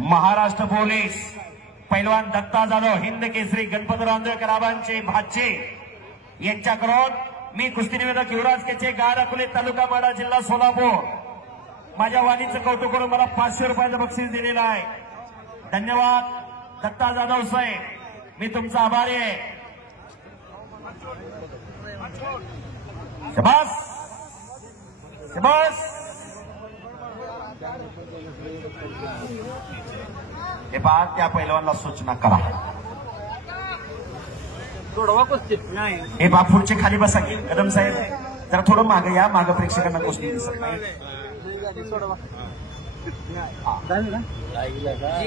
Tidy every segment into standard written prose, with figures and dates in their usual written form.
Maharashtra police पैलवान दत्ता जाधव हिंद केसरी गणपतराव आंदोळकरांचे भाचे यांच्याकडून मी कुस्ती निवेदक युवराज केचे गार अकोले तालुका माडा जिल्हा सोलापूर माझ्या वाणीचं कौतुक करून मला 500 रुपयाचं बक्षीस दिलेलं आहे. धन्यवाद दत्ता जाधव साहेब, मी तुमचा आभारी आहे. शाबास शाबास. हे पहा त्या पैलवानला सूचना करा. हे पहा पुढचे खाली बसा की कदम साहेब जरा थोडं मागे या. मागे प्रेक्षकांना गोष्टी दिसत नाही.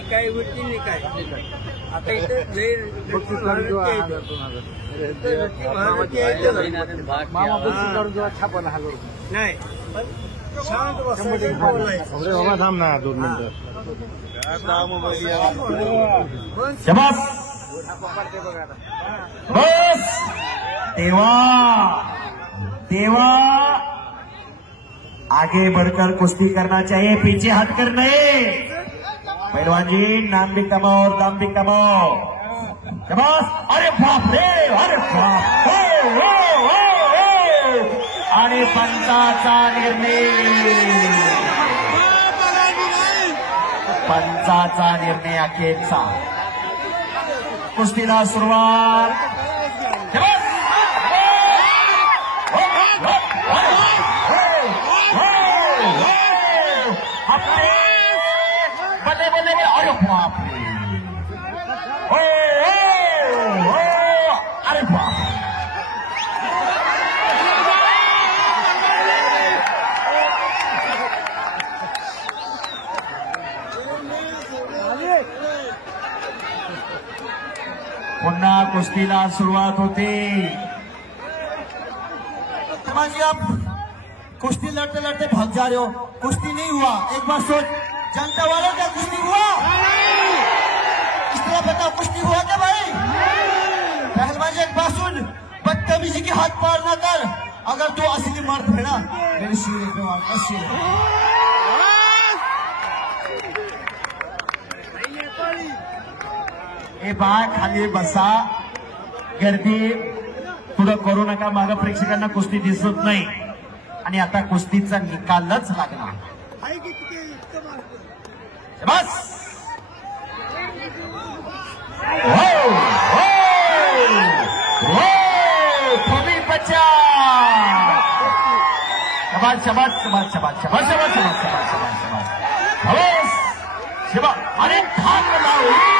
काय होती काय आता इथे नाही बाबा थांब ना 2 मिनिटं. शाबास बस. तेव्हा तेव्हा आगे बढ़कर कुश्ती करना चाहिए, पीछे हटकर नहीं. पहलवान जी नाम भी कमाओ और दाम भी कमाओ. शाबाश. अरे बाप रे, अरे बाप. आणि पंचाचा निर्णय, पंचाचा निर्णय अखेरचा. कुस्तीला सुरुवात. बल्ले बल्ले में. अरे बाप रे. अरे बाप. पुन्हा कुस्तीला सुरुवात होती. आप कुश्ती लड़ते लड़ते भाग जा रहे हो. कुश्ती नहीं हुआ. एक बार सोच जनता वालों क्या कुश्ती हुआ? इस तरह बताओ कुश्ती हुआ क्या भाई? पहलवान जी एक बात सुन, बदतमीजी की हाथ पार ना कर. अगर तू असली मर्द है ना मेरे शीरे पे मार. ए बा खाली बसा. गर्दी पुढं करू नका. मागं प्रेक्षकांना कुस्ती दिसत नाही आणि आता कुस्तीचा निकालच लागणार. बस. तुम्ही बचा. शबाश शबाश शबाश शबाश शबाश शबाश शबाश शबाश शबाश. अरे थांब लावू.